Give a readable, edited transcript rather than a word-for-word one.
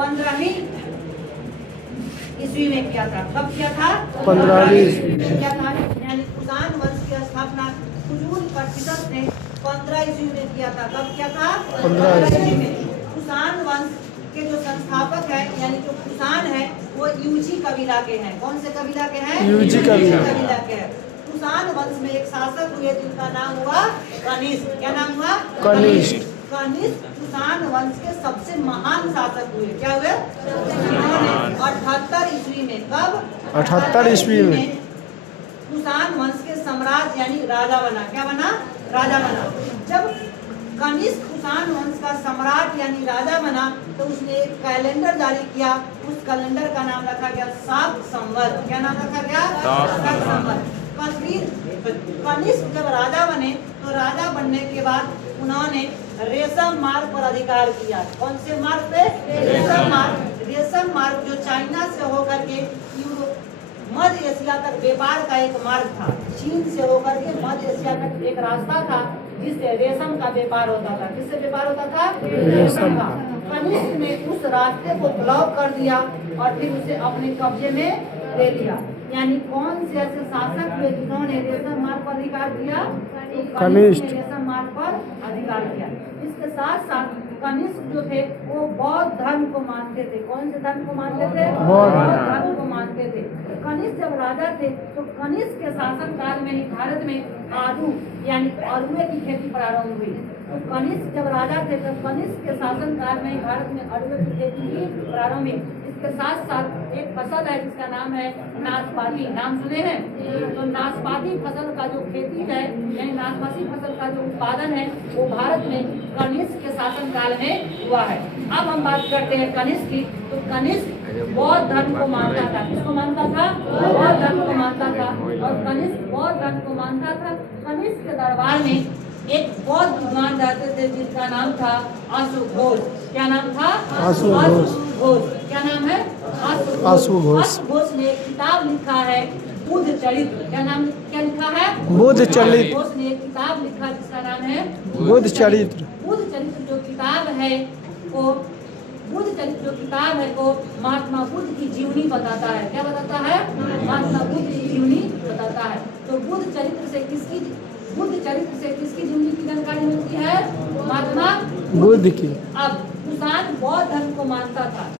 15वीं ईस्वी में किया था। कब किया था? 15वीं ईस्वी में किया था। यानी कुषाण वंश की स्थापना कुजूल प्रतिशत ने 15 ईस्वी में किया था। कब किया था? 15 ईस्वी में। कुषाण वंश के जो संस्थापक हैं यानी जो कुषाण है वो यूजी कबीला के हैं। कौन से कबीला के हैं? यूजी कबीला के हैं। कुषाण वंश में एक शासक हुए जिनका नाम हुआ कनिष्क। क्या नाम हुआ? कनिष्क। कनिष्क कुषाण वंश के सबसे महान शासक हुए। क्या हुए? इन्होंने 78 ईस्वी में। कब? 78 ईस्वी में कुषाण वंश के सम्राट यानी राजा बना। क्या बना? राजा बना। जब कनिष्क कुषाण वंश का सम्राट यानी राजा बना तो उसने एक कैलेंडर जारी किया। उस कैलेंडर का नाम रखा गया शाक संवत। क्या नाम रखा गया? शाक संवत। कनिष्क जब राजा बने तो राजा बनने के बाद उन्होंने रेशम मार्ग पर अधिकार किया। कौन से मार्ग पे? रेशम मार्ग। रेशम मार्ग जो चाइना से होकर के मध्य एशिया तक व्यापार का एक मार्ग था। चीन से होकर के मध्य एशिया तक एक रास्ता था जिससे रेशम का व्यापार होता था। किससे व्यापार होता था? रेशम का। कनिष्क ने उस रास्ते को ब्लॉक कर दिया और फिर उसे अपने कब्जे में ले लिया। यानी कौन से ऐसे शासक हुए जिन्होंने रेशम मार्ग पर अधिकार किया? कनिष्क ने रेशम मार्ग पर अधिकार किया। इसके साथ साथ कनिष्क जो थे वो बौद्ध धर्म को मानते थे। कौन से धर्म को मानते थे? बौद्ध धर्म को मानते थे। कनिष्क जब राजा थे तो कनिष्क के शासन काल में ही भारत में आलू यानी अरुए की खेती प्रारंभ हुई। तो कनिष्क जब राजा थे तो कनिष्क के शासन काल में ही भारत में अरुए की खेती की प्रारंभ हुई। इसके साथ साथ एक फसल है जिसका नाम है नाशपाती। नाम सुने हैं? तो नाशपाती फसल का जो खेती है यानी नाशपाती फसल का जो उत्पादन है वो भारत में कनिष्क के शासन काल में हुआ है। अब हम बात करते हैं कनिष्क की। तो कनिष्क बौद्ध धर्म को मानता था। किसको मानता था? बौद्ध धर्म को मानता था। और कनिष्क बौद्ध धर्म को मानता था। कनिष्क के दरबार में एक बौद्ध विद्वान रहते थे जिनका नाम था अश्वघोष। क्या नाम था? अश्वघोष। क्या नाम है? अश्वघोष। अश्वघोष ने एक किताब लिखा है बुद्ध चरित्र। क्या नाम? क्या लिखा है? बुद्ध चरित्र। अश्वघोष ने एक किताब लिखा जिसका नाम है बुद्ध चरित्र। बुद्ध चरित्र जो किताब है वो बुद्ध चरित्र जो किताब है वो महात्मा बुद्ध की जीवनी बताता है। क्या बताता है? महात्मा बुद्ध की जीवनी बताता है। तो बुद्ध चरित्र से किसकी जीवनी की जानकारी मिलती है? महात्मा बुद्ध की। अब कुषाण बौद्ध धर्म को मानता था।